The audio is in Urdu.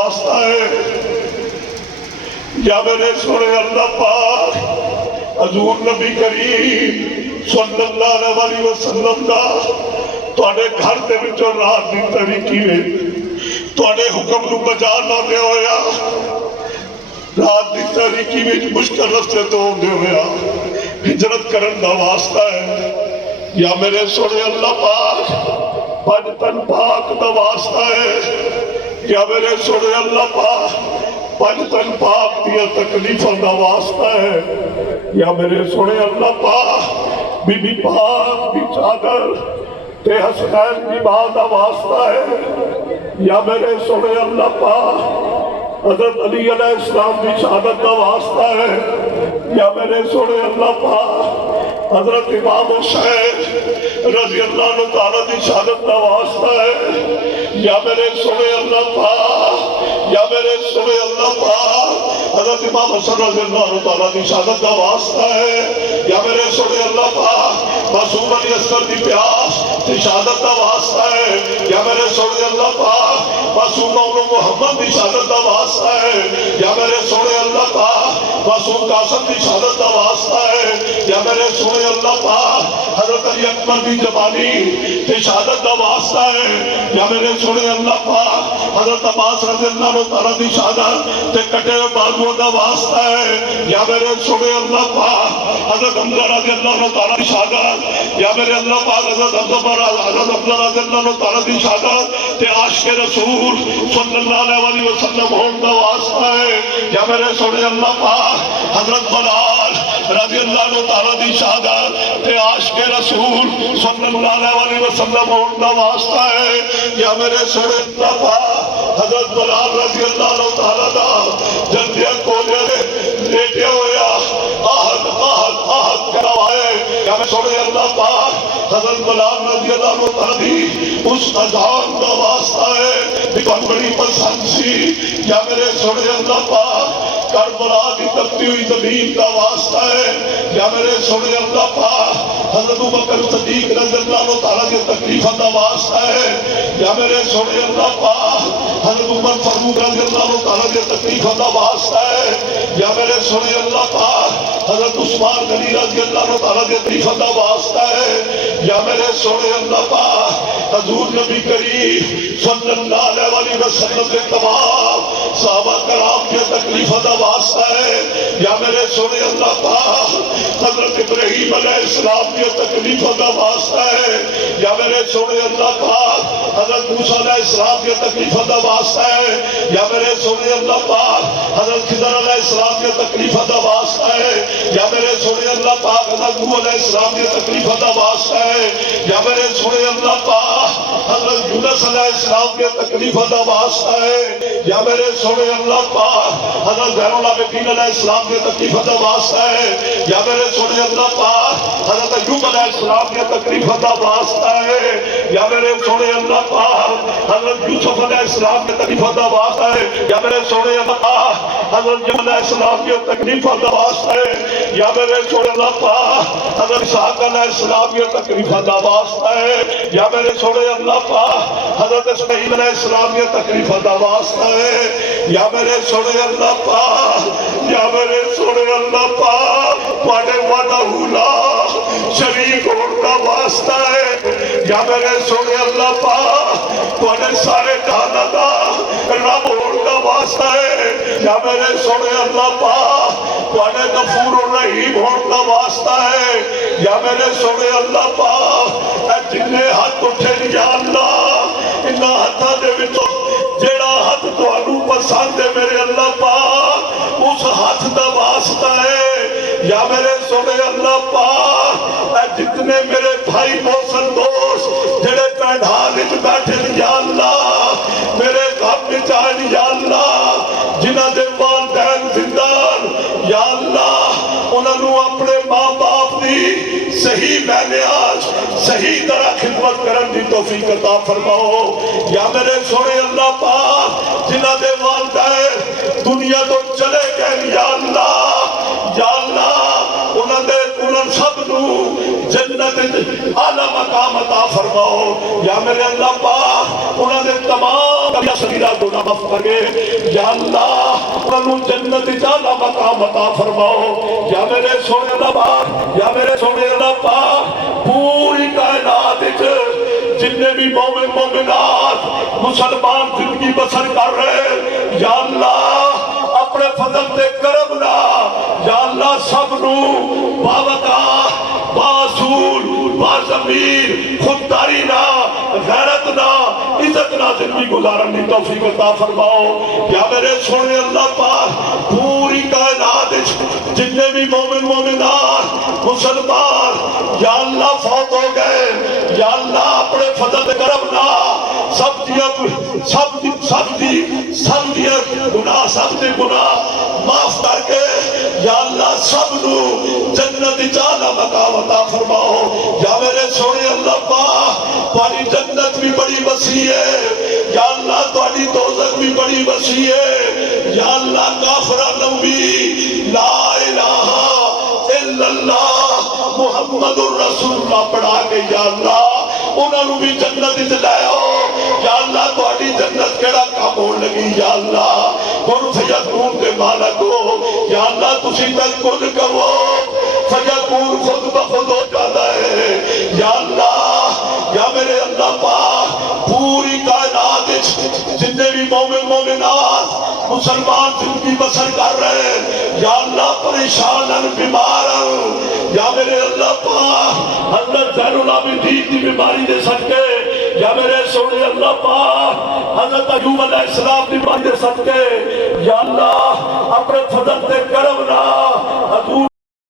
واسطہ ہے یا میرے سونے اللہ پاک حضور نبی کریم صلی اللہ علیہ وسلم دا تواڈے گھر دے وچوں رات دی تاریکی وچ تواڈے حکم نو بجا لاندے ہویا رات دی تاریکی وچ مشکل رستے تو ہوندے ہویا ہجرت کرن دا واسطہ ہے یا میرے سونے اللہ پاک پنج تن پاک دا واسطہ ہے یا میرے سونے اللہ پاک پنج تن پاک دیا تکلیفوں دا واسطہ ہے یا میرے سونے اللہ پاک بی بی پاک بی چادر تے حسنین کی ماں دا واسطہ ہے یا میرے سونے اللہ پاک حضرت علی علیہ السلام کی شہادت دا واسطہ ہے یا میرے سونے اللہ پاک حضرت امام حسین رضی اللہ تعالیٰ کی شہادت دا واسطہ ہے یا میرے سونے اللہ پاک یا میرے سونے اللہ پاک حضرت امام حسن رضی اللہ تعالیٰ کی شہادت دا واسطہ ہے یا میرے سونے اللہ پاک معصوم علی اصغر کی پیاس کی شہادت دا واسطہ ہے یا میرے سونے اللہ پاک معصوم مولو محمد کی شہادت دا واسطہ ہے یا میرے سونے اللہ پاک معصوم قاسم کی شہادت دا واسطہ ہے یا میرے سونے اللہ پاک حضرت علی اکبر کی جبانی کی شہادت دا واسطہ ہے یا میرے سونے اللہ پاک حضرت عباس رضی اللہ تعالیٰ کی شہادت تے کٹے بازو دا واسطہ ہے یا میرے سونے اللہ پاک حضرت حمزہ رضی اللہ تعالیٰ کی شہادت یا میرے اللہ پاک حضرت حمزہ رضی اللہ تعالیٰ کی شہادت تے عاشق رسول صلی اللہ علیہ وسلم ہون دا واسطہ ہے یا میرے سونے اللہ پاک حضرت بلال رضی اللہ تعالیٰ کی شہادت تے عاشق رسول صلی اللہ علیہ وسلم ہون دا واسطہ ہے یا میرے سونے اللہ پاک حضرت بلال رضی اللہ تعالیٰ دا جندیا کولیا دے لیٹے ہویا آہد آہد آہد کروائے یا میرے سونے اللہ پاک حضرت بلال رضی اللہ تعالیٰ اس اذان دا واسطہ ہے بہت بڑی پسند سی یا میرے سونے اللہ پاک کربلا کی تپتی ہوئی زمین کا واسطہ ہے یا میرے سونے اللہ پاک حضرت بکر صدیق رضی اللہ تعالیٰ کے تکلیفہ کا واسطہ ہے یا میرے سونے اللہ پاک حضرت عمر فاروق رضی اللہ تعالیٰ کے تکلیفہ کا واسطہ ہے یا میرے سونے اللہ پاک حضرت عثمان غنی رضی اللہ تعالیٰ کے تکلیفہ کا واسطہ ہے یا میرے سونے اللہ پاک حضور نبی کریم صلی اللہ علیہ وسلم کے تمام صحابہ کرام کے تکلیفہ کا واسطہ ہے یا میرے سونے اللہ پاک حضرت ابراہیم علیہ السلام کے تکلیفہ کا واسطہ ہے یا میرے سونے اللہ پاک حضرت موسیٰ علیہ السلام کے تکلیفہ کا واسطہ ہے یا میرے سونے اللہ پاک حضرت خضر علیہ السلام کے تکلیفہ کا واسطہ ہے یا میرے سونے اللہ پاک حضرت نوح علیہ السلام کے تکلیفہ کا واسطہ ہے یا میرے سونے اللہ پاک حضرت یونس علیہ السلام کے تکلیفہ کا واسطہ ہے یا میرے سونے اللہ پاک حضرت غیر العابدین علیہ السلام کے تکلیفہ کا واسطہ ہے یا میرے سونے اللہ پاک حضرت ایوب علیہ السلام کے تکلیفہ کا واسطہ ہے یا میرے سونے اللہ پاک حضرت یوسف علیہ السلام کے تکلیفہ کا واسطہ ہے یا میرے سونے اللہ پاک حضرت یحییٰ علیہ السلام کے تکلیفہ کا واسطہ ہے یا میرے سونے اللہ پاک حضرت اسحاق علیہ السلام کے تکلیفہ کا واسطہ ہے یا میرے سونے اللہ پاک حضرت اسماعیل علیہ السلام کے تکلیفہ کا واسطہ ہے یا میرے سونے اللہ پاک یا میرے سونے اللہ پاک پاڑے وعدہ ہولا شریک ہون کا واسطہ ہے یا میرے سونے اللہ پاک پاڑے سارے جہاں دا رب ہون کا واسطہ ہے یا میرے سونے اللہ پاک پاڑے غفور و رحیم ہون کا واسطہ ہے یا میرے سونے اللہ پاک اے جنہیں ہاتھ اٹھے یا اللہ انہاں ہاتھاں دے وچوں جیڑا ہاتھ تانوں پسند ہے میرے اللہ پاک اس ہاتھ دا واسطہ ہے یا میرے سونے اللہ پاک اے جتنے میرے بھائی محسن دوست جڑے پینڈال وچ بیٹھے یا اللہ میرے غم وچ آئے یا اللہ جنہاں دے والدین زندہ یا اللہ انہاں نوں اپنے ماں باپ دی صحیح معنیاج صحیح طرح خدمت کرن دی توفیق عطا فرماؤ یا میرے سونے اللہ پاک جنہاں دے والدین دنیا تو چلے گئے یا اللہ انہاں سب نو جنت اعلی مقام عطا فرماؤ یا میرے اللہ پاک انہاں دے تمام کا صغیرہ گناہ معاف کر کے یا اللہ انہوں جنت جانا مقام عطا فرماؤ یا میرے سونے اللہ پاک یا میرے سونے اللہ پاک پوری کائنات جتنے بھی مومن مومنات مسلمان زندگی بسر کر رہے یا اللہ اپنے فضل تے کرم نا یا اللہ سب نو باوقا باصول باضمیر خودداری نا غیرت نا عزت نا زندگی گزارن دی توفیق عطا فرماؤ یا میرے سونے اللہ پاک پوری کائنات جتنے بھی مومن مومنات مسلمان یا اللہ فوت ہو گئے یا اللہ اپنے فضل کرم نا سب گناہ معاف کر کے یا اللہ سب نو جنت جانا مقام عطا فرماؤ یا میرے سونے اللہ پاک تھوڑی جنت بھی بڑی وسیع ہے یا اللہ تھوڑی دوزخ بھی بڑی وسیع ہے یا اللہ کافرانوں بھی لا الہ الا اللہ محمد الرسول اللہ پڑھا کے یا اللہ انہوں بھی جنت لے آؤ یا اللہ تھوڑی جنت کیڑا کام ہو لگی یا اللہ کن فیکون دے مالک ہو یا اللہ تسی تک کن کہو فیکون خود بخود ہو جاتا ہے یا اللہ یا میرے اللہ پاک پوری کائنات جتنے بھی مومن مومنات مسلمان زندگی بسر کر رہے ہیں یا اللہ پریشان بیمار یا میرے اللہ پاک حضرت زین العابدین کی بیماری دے سکتے یا میرے سونے اللہ پاک حضرت ایوب علیہ السلام کی بیماری دے سکتے یا اللہ اپنے فضل تے کرم نہ